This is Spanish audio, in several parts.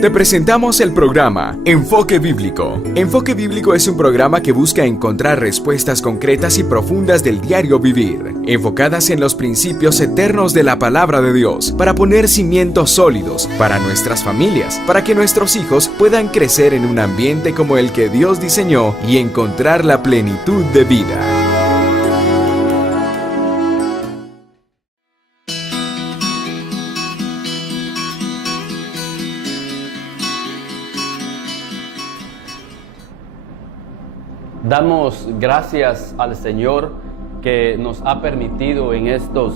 Te presentamos el programa Enfoque Bíblico. Enfoque Bíblico es un programa que busca encontrar respuestas concretas y profundas del diario vivir, enfocadas en los principios eternos de la palabra de Dios, para poner cimientos sólidos para nuestras familias, para que nuestros hijos puedan crecer en un ambiente como el que Dios diseñó y encontrar la plenitud de vida. Damos gracias al Señor que nos ha permitido en estos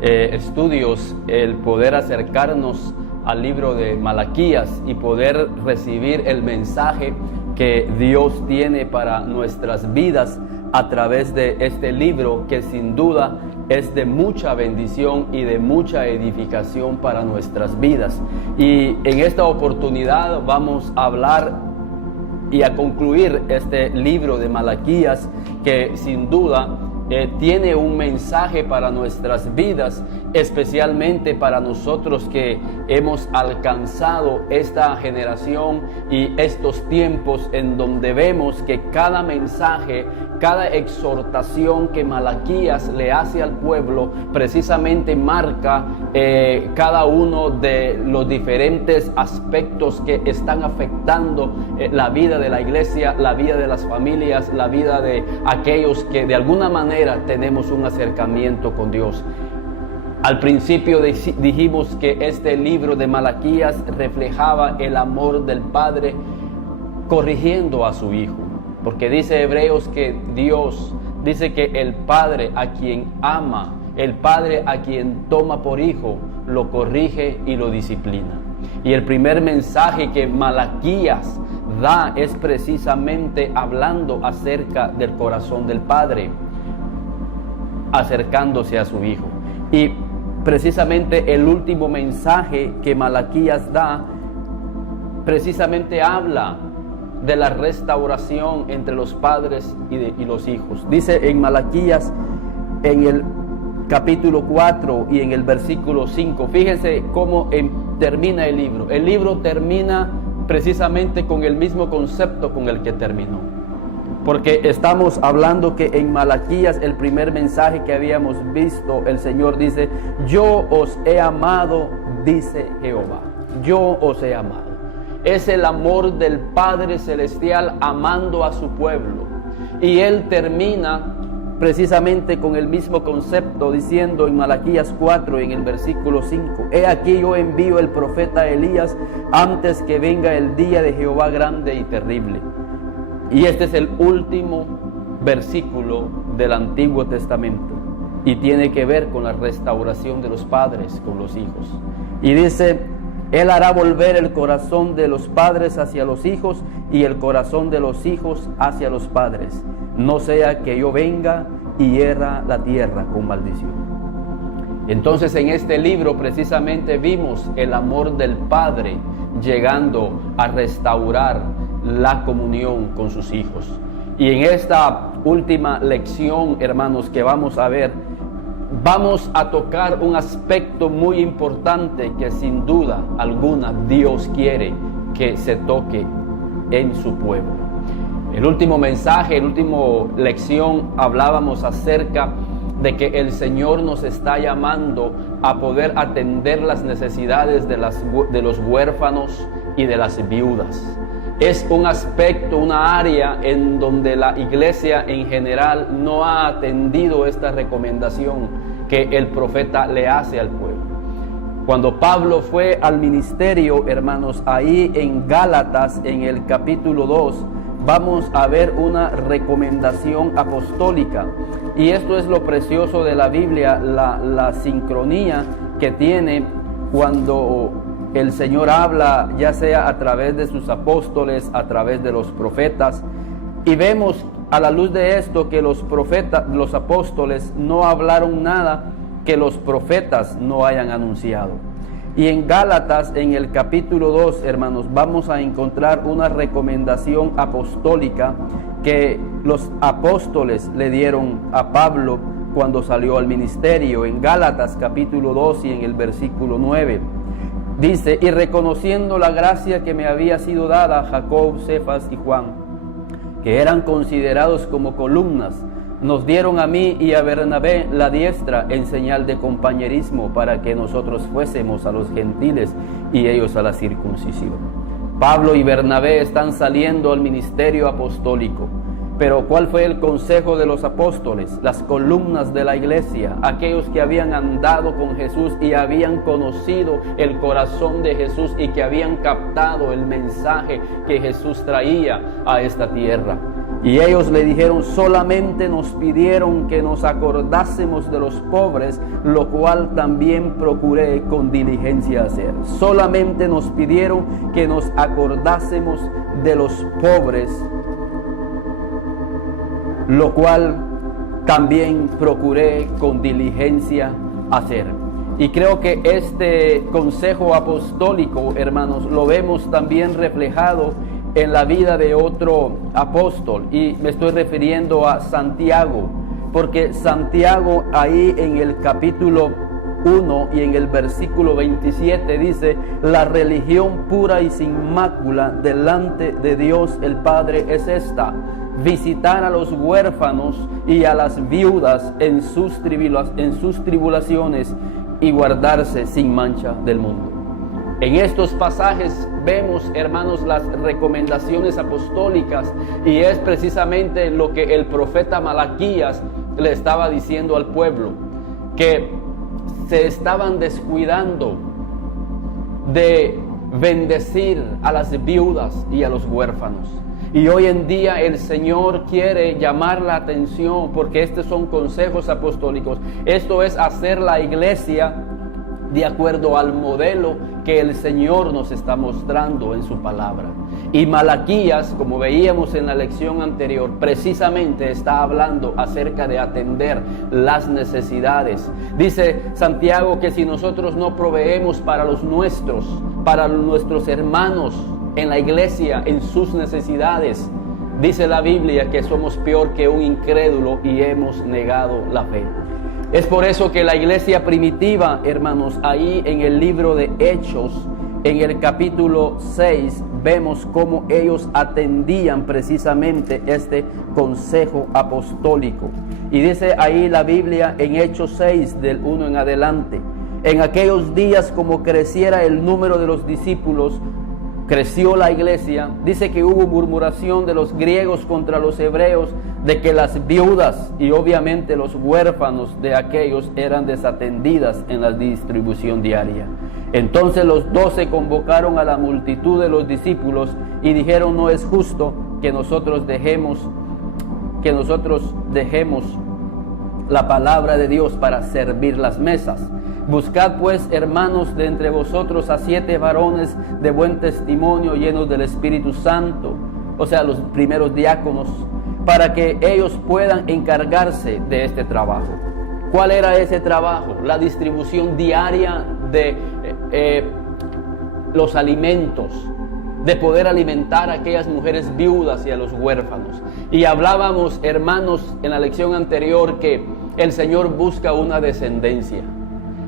estudios el poder acercarnos al libro de Malaquías y poder recibir el mensaje que Dios tiene para nuestras vidas a través de este libro, que sin duda es de mucha bendición y de mucha edificación para nuestras vidas. Y en esta oportunidad vamos a hablar y a concluir este libro de Malaquías, que sin duda tiene un mensaje para nuestras vidas, especialmente para nosotros que hemos alcanzado esta generación y estos tiempos en donde vemos que cada mensaje, cada exhortación que Malaquías le hace al pueblo precisamente marca cada uno de los diferentes aspectos que están afectando la vida de la iglesia, la vida de las familias, la vida de aquellos que de alguna manera tenemos un acercamiento con Dios. Al principio dijimos que este libro de Malaquías reflejaba el amor del Padre corrigiendo a su Hijo, porque dice Hebreos que Dios dice que el Padre a quien ama, el Padre a quien toma por hijo, lo corrige y lo disciplina. Y el primer mensaje que Malaquías da es precisamente hablando acerca del corazón del Padre, acercándose a su Hijo. Y precisamente el último mensaje que Malaquías da precisamente habla de la restauración entre los padres y los hijos. Dice en Malaquías, en el capítulo 4 y en el versículo 5, fíjense cómo termina el libro. El libro termina precisamente con el mismo concepto con el que terminó, porque estamos hablando que en Malaquías, el primer mensaje que habíamos visto, el Señor dice: yo os he amado, dice Jehová. Yo os he amado. Es el amor del Padre Celestial amando a su pueblo. Y Él termina precisamente con el mismo concepto, diciendo en Malaquías 4, en el versículo 5: he aquí yo envío el profeta Elías antes que venga el día de Jehová grande y terrible. Y este es el último versículo del Antiguo Testamento y tiene que ver con la restauración de los padres con los hijos. Y dice: Él hará volver el corazón de los padres hacia los hijos y el corazón de los hijos hacia los padres, no sea que yo venga y hiera la tierra con maldición. Entonces, en este libro precisamente vimos el amor del Padre llegando a restaurar la comunión con sus hijos. Y en esta última lección, hermanos, que vamos a ver, vamos a tocar un aspecto muy importante que sin duda alguna Dios quiere que se toque en su pueblo. El último mensaje, la última lección, hablábamos acerca de que el Señor nos está llamando a poder atender las necesidades de los huérfanos y de las viudas. Es un aspecto, una área en donde la iglesia en general no ha atendido esta recomendación que el profeta le hace al pueblo. Cuando Pablo fue al ministerio, hermanos, ahí en Gálatas, en el capítulo 2, vamos a ver una recomendación apostólica. Y esto es lo precioso de la Biblia, la sincronía que tiene cuando el Señor habla, ya sea a través de sus apóstoles, a través de los profetas. Y vemos a la luz de esto que los profetas, los apóstoles no hablaron nada que los profetas no hayan anunciado. Y en Gálatas, en el capítulo 2, hermanos, vamos a encontrar una recomendación apostólica que los apóstoles le dieron a Pablo cuando salió al ministerio. En Gálatas capítulo 2 y en el versículo 9. Dice, y reconociendo la gracia que me había sido dada a Jacob, Cefas y Juan, que eran considerados como columnas, nos dieron a mí y a Bernabé la diestra en señal de compañerismo para que nosotros fuésemos a los gentiles y ellos a la circuncisión. Pablo y Bernabé están saliendo al ministerio apostólico. Pero ¿cuál fue el consejo de los apóstoles? Las columnas de la iglesia, aquellos que habían andado con Jesús y habían conocido el corazón de Jesús y que habían captado el mensaje que Jesús traía a esta tierra. Y ellos le dijeron, solamente nos pidieron que nos acordásemos de los pobres, lo cual también procuré con diligencia hacer. Solamente nos pidieron que nos acordásemos de los pobres, lo cual también procuré con diligencia hacer. Y creo que este consejo apostólico, hermanos, lo vemos también reflejado en la vida de otro apóstol, y me estoy refiriendo a Santiago, porque Santiago ahí en el capítulo 1 y en el versículo 27 dice: la religión pura y sin mácula delante de Dios el Padre es esta: visitar a los huérfanos y a las viudas en sus tribulaciones y guardarse sin mancha del mundo. En estos pasajes vemos, hermanos, las recomendaciones apostólicas, y es precisamente lo que el profeta Malaquías le estaba diciendo al pueblo, que se estaban descuidando de bendecir a las viudas y a los huérfanos. Y hoy en día el Señor quiere llamar la atención, porque estos son consejos apostólicos. Esto es hacer la iglesia de acuerdo al modelo que el Señor nos está mostrando en su palabra. Y Malaquías, como veíamos en la lección anterior, precisamente está hablando acerca de atender las necesidades. Dice Santiago que si nosotros no proveemos para nuestros hermanos en la iglesia, en sus necesidades, dice la Biblia que somos peor que un incrédulo y hemos negado la fe. Es por eso que la iglesia primitiva, hermanos, ahí en el libro de Hechos, en el capítulo 6, vemos cómo ellos atendían precisamente este consejo apostólico. Y dice ahí la Biblia en Hechos 6, del 1 en adelante: en aquellos días, como creciera el número de los discípulos, creció la iglesia. Dice que hubo murmuración de los griegos contra los hebreos, de que las viudas y obviamente los huérfanos de aquellos eran desatendidas en la distribución diaria. Entonces los 12 convocaron a la multitud de los discípulos y dijeron: no es justo que nosotros dejemos la palabra de Dios para servir las mesas. Buscad pues, hermanos, de entre vosotros a 7 varones de buen testimonio, llenos del Espíritu Santo, o sea, los primeros diáconos, para que ellos puedan encargarse de este trabajo. ¿Cuál era ese trabajo? La distribución diaria de los alimentos, de poder alimentar a aquellas mujeres viudas y a los huérfanos. Y hablábamos, hermanos, en la lección anterior, que el Señor busca una descendencia.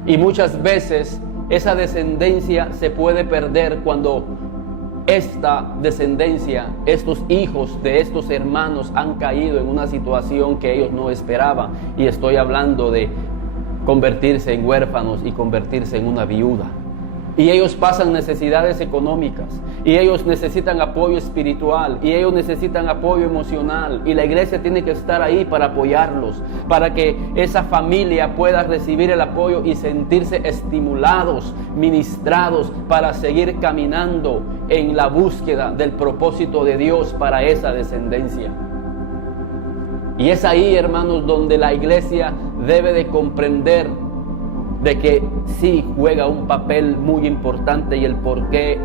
Y muchas veces esa descendencia se puede perder cuando esta descendencia, estos hijos de estos hermanos han caído en una situación que ellos no esperaban. Y estoy hablando de convertirse en huérfanos y convertirse en una viuda. Y ellos pasan necesidades económicas, y ellos necesitan apoyo espiritual, y ellos necesitan apoyo emocional, y la iglesia tiene que estar ahí para apoyarlos, para que esa familia pueda recibir el apoyo y sentirse estimulados, ministrados, para seguir caminando en la búsqueda del propósito de Dios para esa descendencia. Y es ahí, hermanos, donde la iglesia debe de comprender de que sí juega un papel muy importante, y el por qué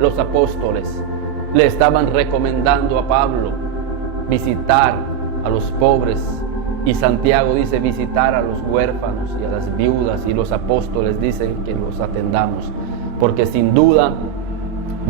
los apóstoles le estaban recomendando a Pablo visitar a los pobres, y Santiago dice visitar a los huérfanos y a las viudas, y los apóstoles dicen que los atendamos, porque sin duda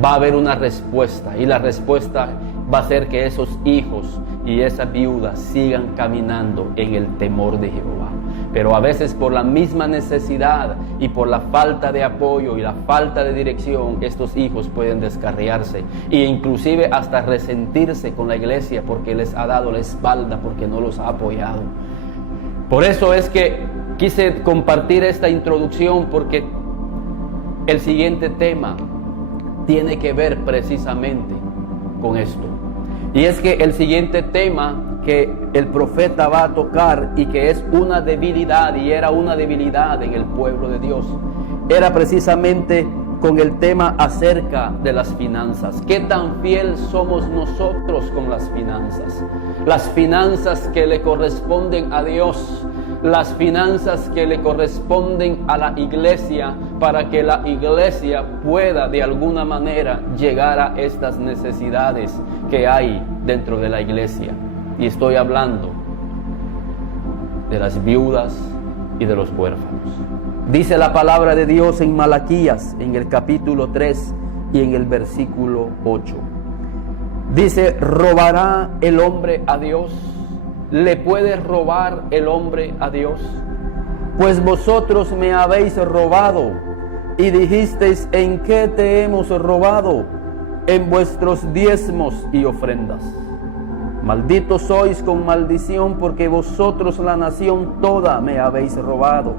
va a haber una respuesta, y la respuesta va a ser que esos hijos y esas viudas sigan caminando en el temor de Jehová. Pero a veces por la misma necesidad y por la falta de apoyo y la falta de dirección, estos hijos pueden descarriarse e inclusive hasta resentirse con la iglesia porque les ha dado la espalda, porque no los ha apoyado. Por eso es que quise compartir esta introducción, porque el siguiente tema tiene que ver precisamente con esto. Y es que el siguiente tema que el profeta va a tocar, y que es una debilidad, y era una debilidad en el pueblo de Dios, era precisamente con el tema acerca de las finanzas. ¿Qué tan fiel somos nosotros con las finanzas? Las finanzas que le corresponden a Dios, las finanzas que le corresponden a la iglesia, para que la iglesia pueda de alguna manera llegar a estas necesidades que hay dentro de la iglesia. Y estoy hablando de las viudas y de los huérfanos. Dice la palabra de Dios en Malaquías, en el capítulo 3 y en el versículo 8. Dice: ¿robará el hombre a Dios? ¿Le puede robar el hombre a Dios? Pues vosotros me habéis robado, y dijisteis: ¿en qué te hemos robado? En vuestros diezmos y ofrendas. Malditos sois con maldición, porque vosotros, la nación toda, me habéis robado.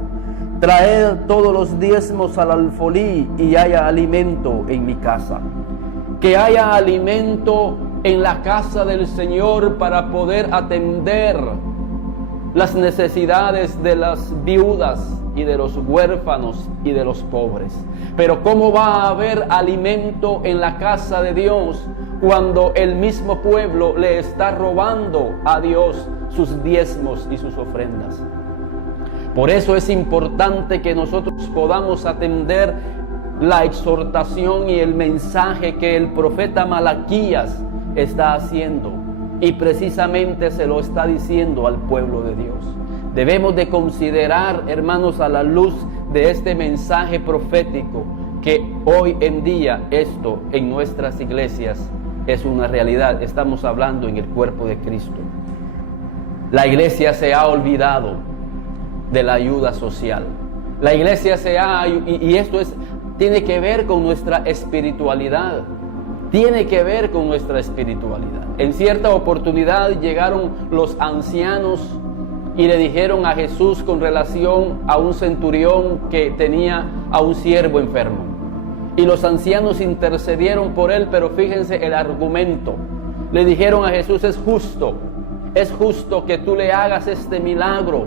Traed todos los diezmos al alfolí, y haya alimento en mi casa. Que haya alimento en la casa del Señor para poder atender las necesidades de las viudas y de los huérfanos y de los pobres. Pero ¿cómo va a haber alimento en la casa de Dios cuando el mismo pueblo le está robando a Dios sus diezmos y sus ofrendas? Por eso es importante que nosotros podamos atender la exhortación y el mensaje que el profeta Malaquías está haciendo, y precisamente se lo está diciendo al pueblo de Dios. Debemos de considerar, hermanos, a la luz de este mensaje profético, que hoy en día esto en nuestras iglesias es una realidad. Estamos hablando en el cuerpo de Cristo. La iglesia se ha olvidado de la ayuda social. La iglesia y esto tiene que ver con nuestra espiritualidad. Tiene que ver con nuestra espiritualidad. En cierta oportunidad llegaron los ancianos y le dijeron a Jesús con relación a un centurión que tenía a un siervo enfermo. Y los ancianos intercedieron por él, pero fíjense el argumento. Le dijeron a Jesús: es justo que tú le hagas este milagro,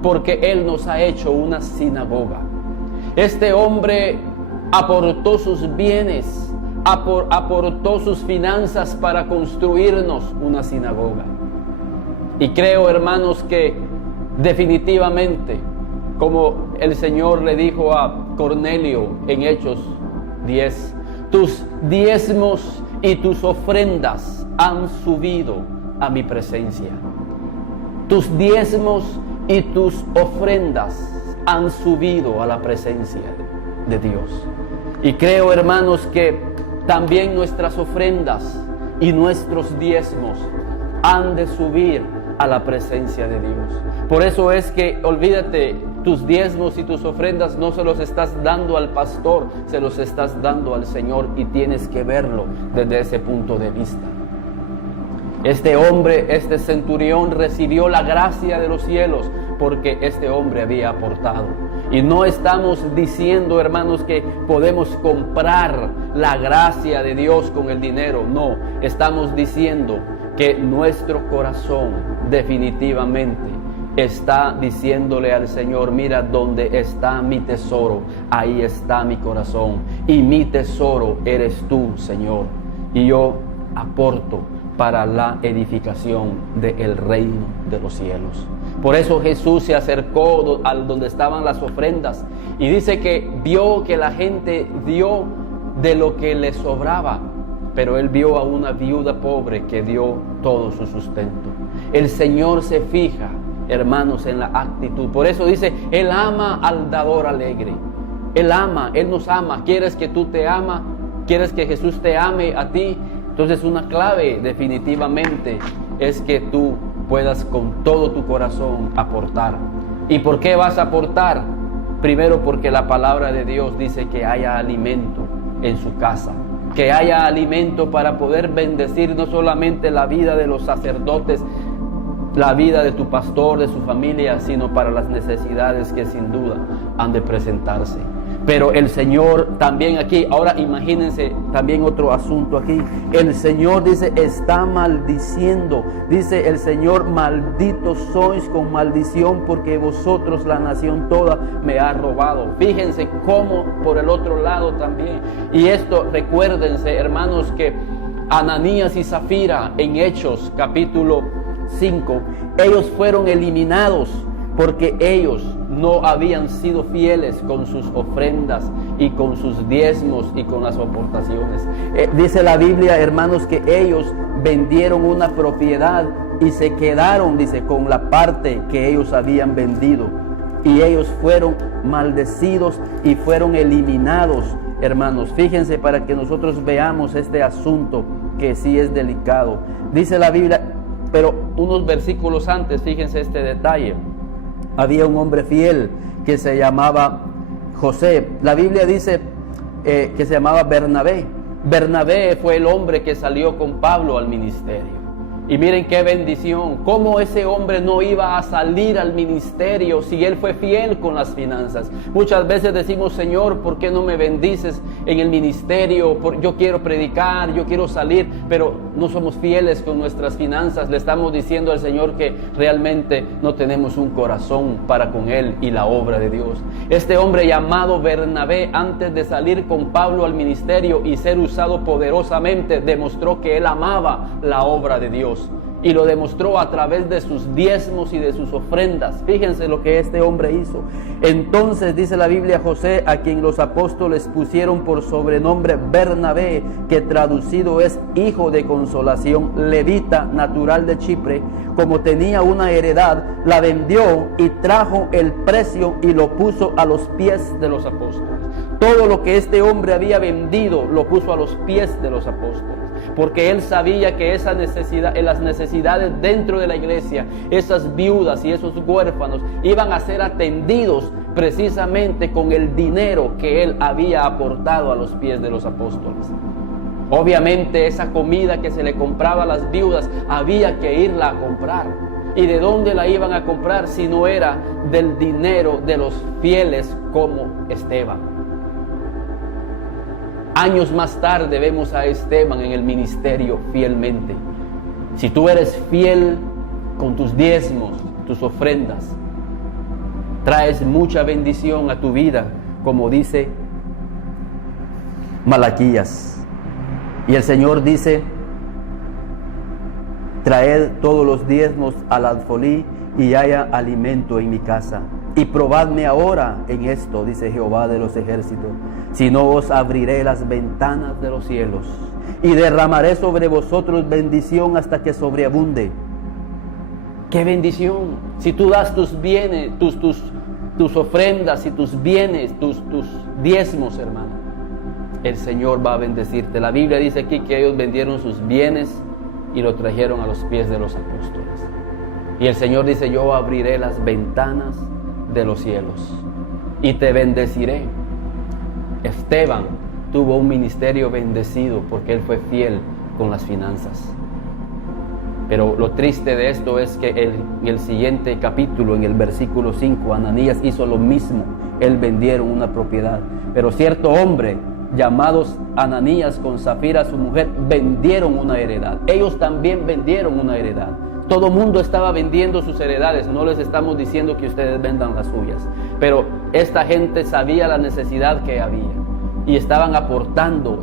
porque él nos ha hecho una sinagoga. Este hombre aportó sus bienes, aportó sus finanzas para construirnos una sinagoga. Y creo, hermanos, que definitivamente, como el Señor le dijo a Cornelio en Hechos 10, tus diezmos y tus ofrendas han subido a mi presencia. Tus diezmos y tus ofrendas han subido a la presencia de Dios. Y creo, hermanos, que también nuestras ofrendas y nuestros diezmos han de subir a la presencia de Dios. Por eso es que, olvídate, tus diezmos y tus ofrendas no se los estás dando al pastor, se los estás dando al Señor, y tienes que verlo desde ese punto de vista. Este hombre, este centurión, recibió la gracia de los cielos porque este hombre había aportado. Y no estamos diciendo, hermanos, que podemos comprar la gracia de Dios con el dinero. No, estamos diciendo que nuestro corazón definitivamente está diciéndole al Señor: mira, donde está mi tesoro, ahí está mi corazón. Y mi tesoro eres tú, Señor. Y yo aporto para la edificación del reino de los cielos. Por eso Jesús se acercó a donde estaban las ofrendas y dice que vio que la gente dio de lo que le sobraba, pero él vio a una viuda pobre que dio todo su sustento. El Señor se fija, hermanos, en la actitud. Por eso dice: Él ama al dador alegre. Él ama, Él nos ama. ¿Quieres que tú te amas? ¿Quieres que Jesús te ame a ti? Entonces una clave definitivamente es que tú puedas con todo tu corazón aportar. ¿Y por qué vas a aportar? Primero, porque la palabra de Dios dice que haya alimento en su casa, que haya alimento para poder bendecir no solamente la vida de los sacerdotes, la vida de tu pastor, de su familia, sino para las necesidades que sin duda han de presentarse. Pero el Señor también aquí, ahora imagínense también otro asunto aquí. El Señor dice, está maldiciendo. Dice el Señor, malditos sois con maldición, porque vosotros, la nación toda, me ha robado. Fíjense cómo por el otro lado también. Y esto, recuérdense, hermanos, que Ananías y Zafira en Hechos capítulo 5, ellos fueron eliminados porque ellos no habían sido fieles con sus ofrendas y con sus diezmos y con las aportaciones. Dice la Biblia, hermanos, que ellos vendieron una propiedad y se quedaron, dice, con la parte que ellos habían vendido. Y ellos fueron maldecidos y fueron eliminados, hermanos. Fíjense para que nosotros veamos este asunto que sí es delicado. Dice la Biblia, pero unos versículos antes, fíjense este detalle. Había un hombre fiel que se llamaba José. La Biblia dice que se llamaba Bernabé. Bernabé fue el hombre que salió con Pablo al ministerio. Y miren qué bendición, cómo ese hombre no iba a salir al ministerio si él fue fiel con las finanzas. Muchas veces decimos, Señor, ¿por qué no me bendices en el ministerio? Yo quiero predicar, yo quiero salir, pero no somos fieles con nuestras finanzas. Le estamos diciendo al Señor que realmente no tenemos un corazón para con Él y la obra de Dios. Este hombre llamado Bernabé, antes de salir con Pablo al ministerio y ser usado poderosamente, demostró que él amaba la obra de Dios. Y lo demostró a través de sus diezmos y de sus ofrendas. Fíjense lo que este hombre hizo. Entonces dice la Biblia, José, a quien los apóstoles pusieron por sobrenombre Bernabé, que traducido es hijo de consolación, levita, natural de Chipre, como tenía una heredad, la vendió y trajo el precio y lo puso a los pies de los apóstoles. Todo lo que este hombre había vendido lo puso a los pies de los apóstoles, porque él sabía que esa necesidad, las necesidades dentro de la iglesia, esas viudas y esos huérfanos iban a ser atendidos precisamente con el dinero que él había aportado a los pies de los apóstoles. Obviamente esa comida que se le compraba a las viudas había que irla a comprar. ¿Y de dónde la iban a comprar si no era del dinero de los fieles como Esteban? Años más tarde vemos a Esteban en el ministerio fielmente. Si tú eres fiel con tus diezmos, tus ofrendas, traes mucha bendición a tu vida, como dice Malaquías. Y el Señor dice, traed todos los diezmos al alfolí y haya alimento en mi casa. Y probadme ahora en esto, dice Jehová de los ejércitos, si no os abriré las ventanas de los cielos y derramaré sobre vosotros bendición hasta que sobreabunde. ¡Qué bendición! Si tú das tus bienes, tus ofrendas y tus bienes, tus diezmos, hermano, el Señor va a bendecirte. La Biblia dice aquí que ellos vendieron sus bienes y lo trajeron a los pies de los apóstoles. Y el Señor dice, yo abriré las ventanas de los cielos y te bendeciré. Esteban tuvo un ministerio bendecido porque él fue fiel con las finanzas. Pero lo triste de esto es que en el siguiente capítulo, en el versículo 5, Ananías hizo lo mismo. Él vendieron una propiedad. Pero cierto hombre, llamados Ananías con Zafira, su mujer, vendieron una heredad. Ellos también vendieron una heredad. Todo mundo estaba vendiendo sus heredades. No les estamos diciendo que ustedes vendan las suyas. Pero esta gente sabía la necesidad que había. Y estaban aportando.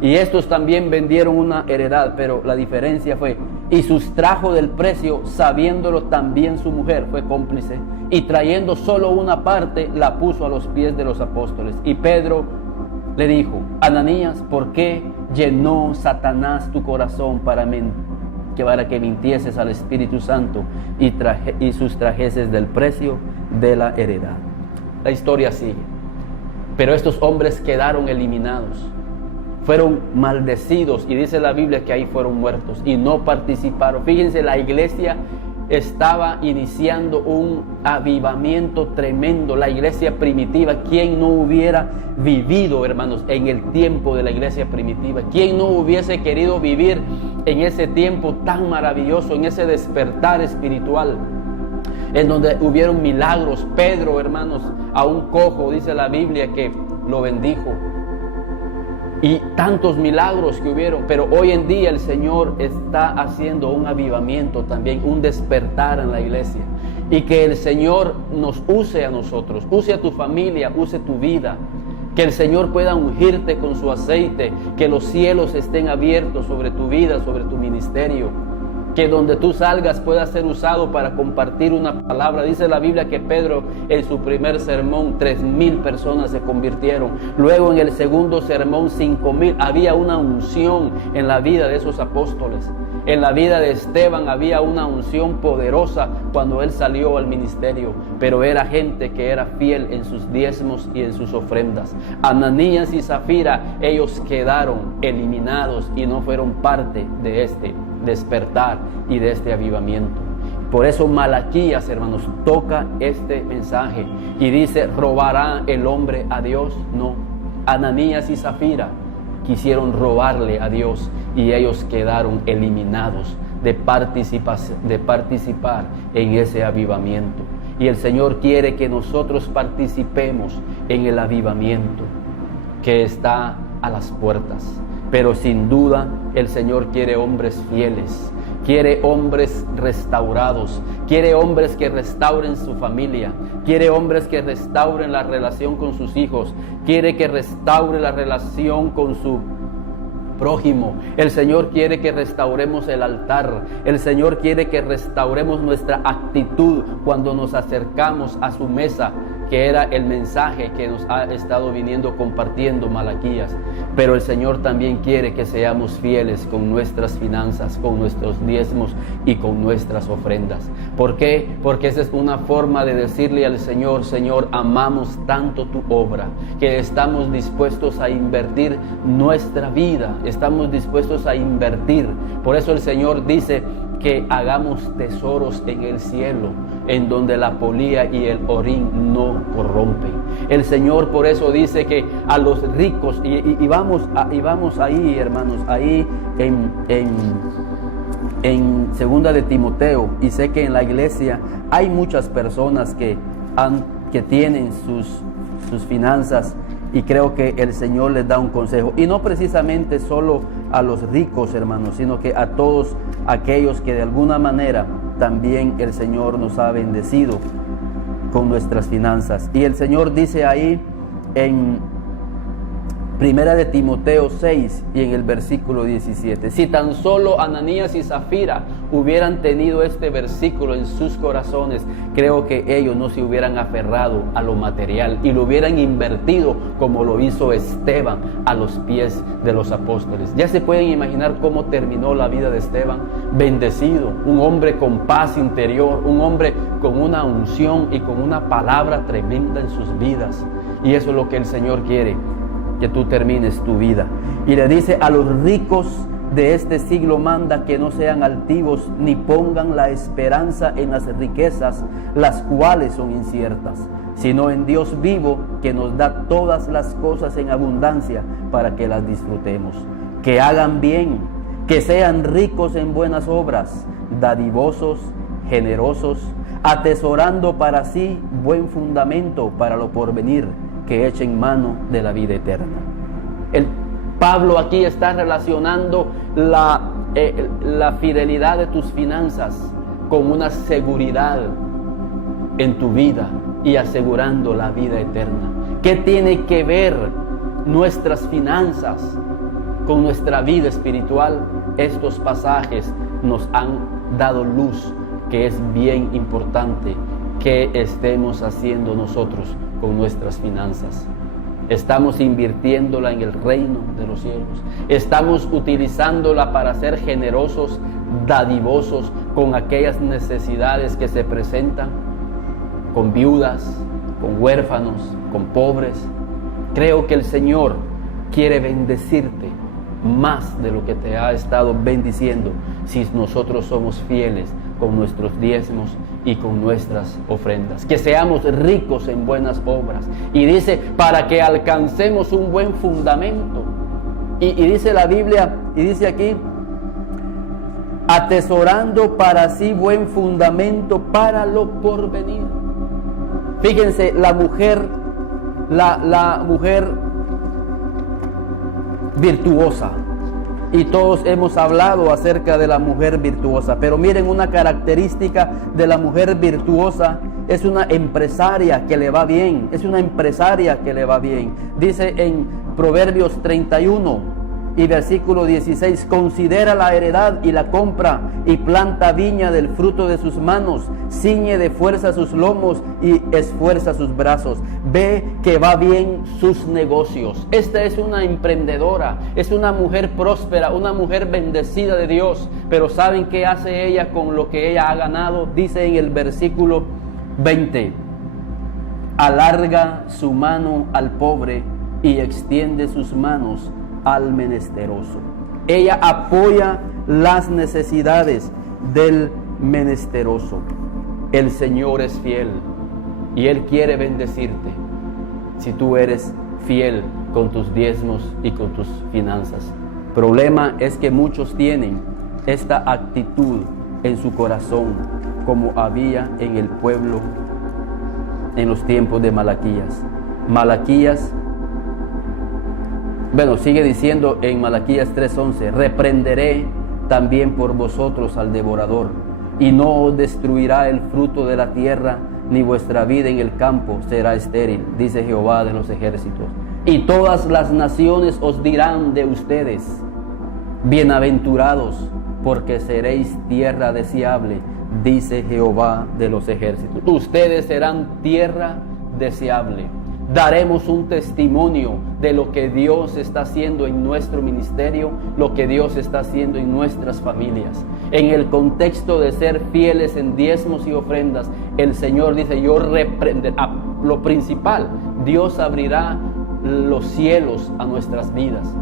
Y estos también vendieron una heredad, pero la diferencia fue, y sustrajo del precio, sabiéndolo también su mujer, fue cómplice, y trayendo solo una parte, la puso a los pies de los apóstoles. Y Pedro le dijo, Ananías, ¿por qué llenó Satanás tu corazón para que mintieses al Espíritu Santo y sustrajeses del precio de la heredad? La historia sigue, pero estos hombres quedaron eliminados. Fueron maldecidos y dice la Biblia que ahí fueron muertos y no participaron. Fíjense, la iglesia estaba iniciando un avivamiento tremendo. La iglesia primitiva, ¿quién no hubiera vivido, hermanos, en el tiempo de la iglesia primitiva? ¿Quién no hubiese querido vivir en ese tiempo tan maravilloso, en ese despertar espiritual, en donde hubieron milagros? Pedro, hermanos, a un cojo, dice la Biblia, que lo bendijo. Y tantos milagros que hubieron, pero hoy en día el Señor está haciendo un avivamiento también, un despertar en la iglesia. Y que el Señor nos use a nosotros, use a tu familia, use tu vida. Que el Señor pueda ungirte con su aceite, que los cielos estén abiertos sobre tu vida, sobre tu ministerio. Que donde tú salgas pueda ser usado para compartir una palabra. Dice la Biblia que Pedro, en su primer sermón, 3,000 personas se convirtieron. Luego en el segundo sermón, 5,000. Había una unción en la vida de esos apóstoles. En la vida de Esteban había una unción poderosa cuando él salió al ministerio. Pero era gente que era fiel en sus diezmos y en sus ofrendas. Ananías y Zafira, ellos quedaron eliminados y no fueron parte de este despertar y de este avivamiento. Por eso Malaquías, hermanos, toca este mensaje y dice: ¿robará el hombre a Dios? No. Ananías y Zafira quisieron robarle a Dios y ellos quedaron eliminados de participar en ese avivamiento. Y el Señor quiere que nosotros participemos en el avivamiento que está a las puertas. Pero sin duda el Señor quiere hombres fieles, quiere hombres restaurados, quiere hombres que restauren su familia, quiere hombres que restauren la relación con sus hijos, quiere que restaure la relación con su prójimo. El Señor quiere que restauremos el altar. El Señor quiere que restauremos nuestra actitud cuando nos acercamos a su mesa, que era el mensaje que nos ha estado viniendo compartiendo Malaquías. Pero el Señor también quiere que seamos fieles con nuestras finanzas, con nuestros diezmos y con nuestras ofrendas. ¿Por qué? Porque esa es una forma de decirle al Señor: Señor, amamos tanto tu obra, que estamos dispuestos a invertir nuestra vida, estamos dispuestos a invertir. Por eso el Señor dice que hagamos tesoros en el cielo, en donde la polía y el orín no corrompen. El Señor por eso dice que a los ricos, y vamos ahí, hermanos, ahí en segunda de Timoteo, y sé que en la iglesia hay muchas personas que tienen sus finanzas, y creo que el Señor les da un consejo, y no precisamente solo a los ricos, hermanos, sino que a todos aquellos que de alguna manera también el Señor nos ha bendecido con nuestras finanzas. Y el Señor dice ahí en Primera de Timoteo 6 y en el versículo 17, si tan solo Ananías y Zafira hubieran tenido este versículo en sus corazones, creo que ellos no se hubieran aferrado a lo material y lo hubieran invertido como lo hizo Esteban a los pies de los apóstoles. Ya se pueden imaginar cómo terminó la vida de Esteban: bendecido, un hombre con paz interior, un hombre con una unción y con una palabra tremenda en sus vidas. Y eso es lo que el Señor quiere, que tú termines tu vida. Y le dice: a los ricos de este siglo manda que no sean altivos, ni pongan la esperanza en las riquezas, las cuales son inciertas, sino en Dios vivo, que nos da todas las cosas en abundancia para que las disfrutemos. Que hagan bien, que sean ricos en buenas obras, dadivosos, generosos, atesorando para sí buen fundamento para lo porvenir, que echen mano de la vida eterna. Pablo aquí está relacionando la fidelidad de tus finanzas con una seguridad en tu vida y asegurando la vida eterna. ¿Qué tiene que ver nuestras finanzas con nuestra vida espiritual? Estos pasajes nos han dado luz, que es bien importante que estemos haciendo nosotros con nuestras finanzas. Estamos invirtiéndola en el reino de los cielos. Estamos utilizándola para ser generosos, dadivosos con aquellas necesidades que se presentan, con viudas, con huérfanos, con pobres. Creo que el Señor quiere bendecirte más de lo que te ha estado bendiciendo si nosotros somos fieles con nuestros diezmos y con nuestras ofrendas. Que seamos ricos en buenas obras. Y dice, para que alcancemos un buen fundamento. Y dice la Biblia, y dice aquí, atesorando para sí buen fundamento para lo porvenir. Fíjense, la mujer virtuosa. Y todos hemos hablado acerca de la mujer virtuosa. Pero miren, una característica de la mujer virtuosa es una empresaria que le va bien. Es una empresaria que le va bien. Dice en Proverbios 31 y versículo 16, considera la heredad y la compra, y planta viña del fruto de sus manos, ciñe de fuerza sus lomos y esfuerza sus brazos. Ve que va bien sus negocios. Esta es una emprendedora, es una mujer próspera, una mujer bendecida de Dios. Pero ¿saben qué hace ella con lo que ella ha ganado? Dice en el versículo 20, alarga su mano al pobre y extiende sus manos al menesteroso. Ella apoya las necesidades del menesteroso. El Señor es fiel y Él quiere bendecirte si tú eres fiel con tus diezmos y con tus finanzas. Problema es que muchos tienen esta actitud en su corazón, como había en el pueblo en los tiempos de Malaquías. Sigue diciendo en Malaquías 3:11, reprenderé también por vosotros al devorador, y no os destruirá el fruto de la tierra, ni vuestra vida en el campo será estéril, dice Jehová de los ejércitos. Y todas las naciones os dirán de ustedes, bienaventurados, porque seréis tierra deseable, dice Jehová de los ejércitos. Ustedes serán tierra deseable. Daremos un testimonio de lo que Dios está haciendo en nuestro ministerio, lo que Dios está haciendo en nuestras familias. En el contexto de ser fieles en diezmos y ofrendas, el Señor dice, yo reprenderé. Lo principal, Dios abrirá los cielos a nuestras vidas.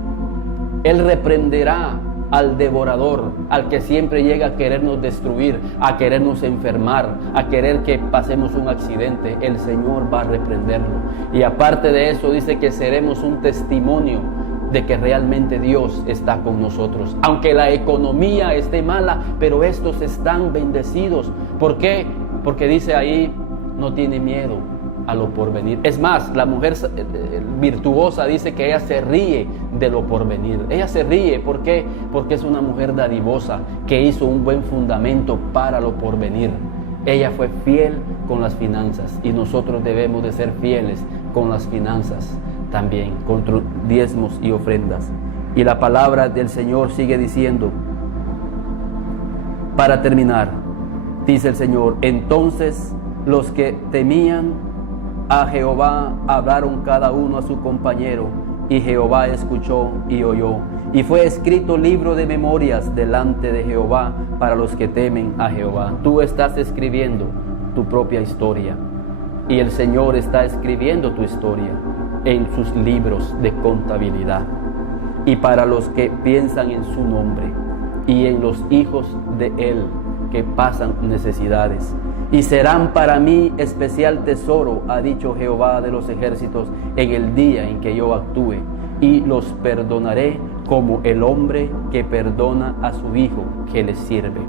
Él reprenderá al devorador, al que siempre llega a querernos destruir, a querernos enfermar, a querer que pasemos un accidente. El Señor va a reprenderlo. Y aparte de eso, dice que seremos un testimonio de que realmente Dios está con nosotros. Aunque la economía esté mala, pero estos están bendecidos. ¿Por qué? Porque dice ahí, no tiene miedo a lo porvenir. Es más, la mujer virtuosa dice que ella se ríe de lo porvenir. Ella se ríe, ¿por qué? Porque es una mujer dadivosa que hizo un buen fundamento para lo porvenir. Ella fue fiel con las finanzas y nosotros debemos de ser fieles con las finanzas también, con diezmos y ofrendas. Y la palabra del Señor sigue diciendo, para terminar, dice el Señor, entonces los que temían a Jehová hablaron cada uno a su compañero, y Jehová escuchó y oyó. Y fue escrito libro de memorias delante de Jehová para los que temen a Jehová. Tú estás escribiendo tu propia historia, y el Señor está escribiendo tu historia en sus libros de contabilidad. Y para los que piensan en su nombre y en los hijos de Él que pasan necesidades, y serán para mí especial tesoro, ha dicho Jehová de los ejércitos, en el día en que yo actúe, y los perdonaré como el hombre que perdona a su hijo que le sirve.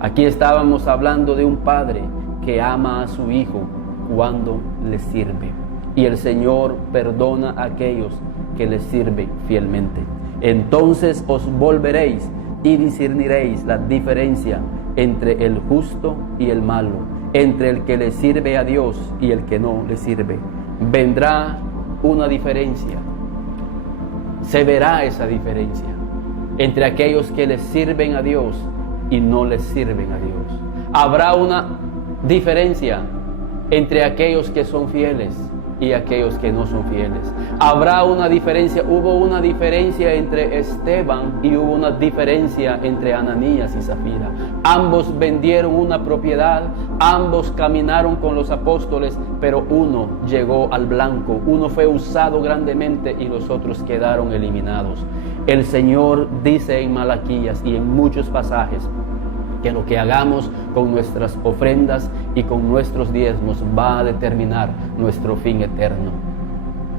Aquí estábamos hablando de un padre que ama a su hijo cuando le sirve, y el Señor perdona a aquellos que le sirven fielmente. Entonces os volveréis y discerniréis la diferencia entre el justo y el malo, entre el que le sirve a Dios y el que no le sirve. Vendrá una diferencia, se verá esa diferencia entre aquellos que le sirven a Dios y no le sirven a Dios. Habrá una diferencia entre aquellos que son fieles y aquellos que no son fieles. Habrá una diferencia, hubo una diferencia entre Esteban y hubo una diferencia entre Ananías y Zafira. Ambos vendieron una propiedad, ambos caminaron con los apóstoles, pero uno llegó al blanco, uno fue usado grandemente y los otros quedaron eliminados. El Señor dice en Malaquías y en muchos pasajes que lo que hagamos con nuestras ofrendas y con nuestros diezmos va a determinar nuestro fin eterno.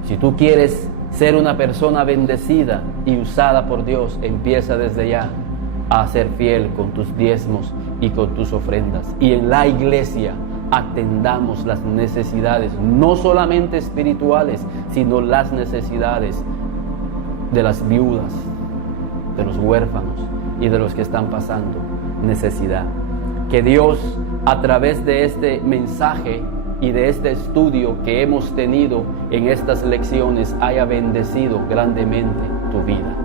Si tú quieres ser una persona bendecida y usada por Dios, empieza desde ya a ser fiel con tus diezmos y con tus ofrendas. Y en la iglesia atendamos las necesidades, no solamente espirituales, sino las necesidades de las viudas, de los huérfanos y de los que están pasando necesidad. Que Dios, a través de este mensaje y de este estudio que hemos tenido en estas lecciones, haya bendecido grandemente tu vida.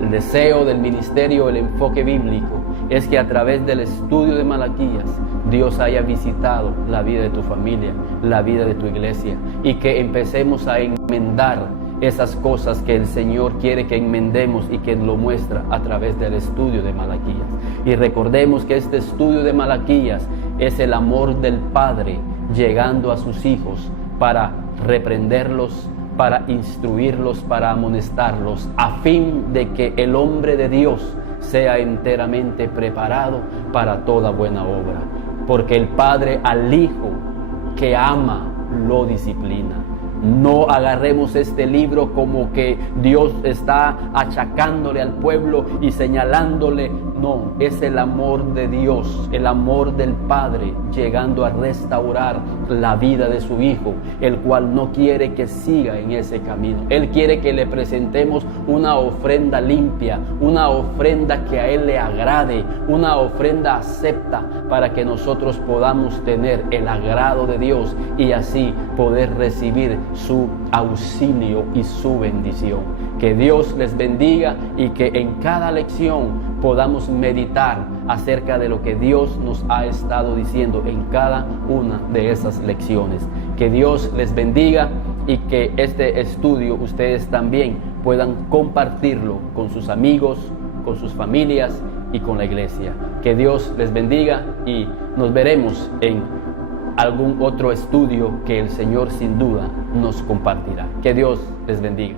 El deseo del ministerio, el enfoque bíblico, es que a través del estudio de Malaquías, Dios haya visitado la vida de tu familia, la vida de tu iglesia, y que empecemos a enmendar esas cosas que el Señor quiere que enmendemos y que lo muestra a través del estudio de Malaquías. Y recordemos que este estudio de Malaquías es el amor del Padre llegando a sus hijos para reprenderlos, para instruirlos, para amonestarlos, a fin de que el hombre de Dios sea enteramente preparado para toda buena obra. Porque el Padre al Hijo que ama lo disciplina. No agarremos este libro como que Dios está achacándole al pueblo y señalándole. No, es el amor de Dios, el amor del Padre llegando a restaurar la vida de su Hijo, el cual no quiere que siga en ese camino. Él quiere que le presentemos una ofrenda limpia, una ofrenda que a Él le agrade, una ofrenda acepta, para que nosotros podamos tener el agrado de Dios y así poder recibir su auxilio y su bendición. Que Dios les bendiga y que en cada lección podamos meditar acerca de lo que Dios nos ha estado diciendo en cada una de esas lecciones. Que Dios les bendiga y que este estudio ustedes también puedan compartirlo con sus amigos, con sus familias y con la iglesia. Que Dios les bendiga y nos veremos en algún otro estudio que el Señor sin duda nos compartirá. Que Dios les bendiga.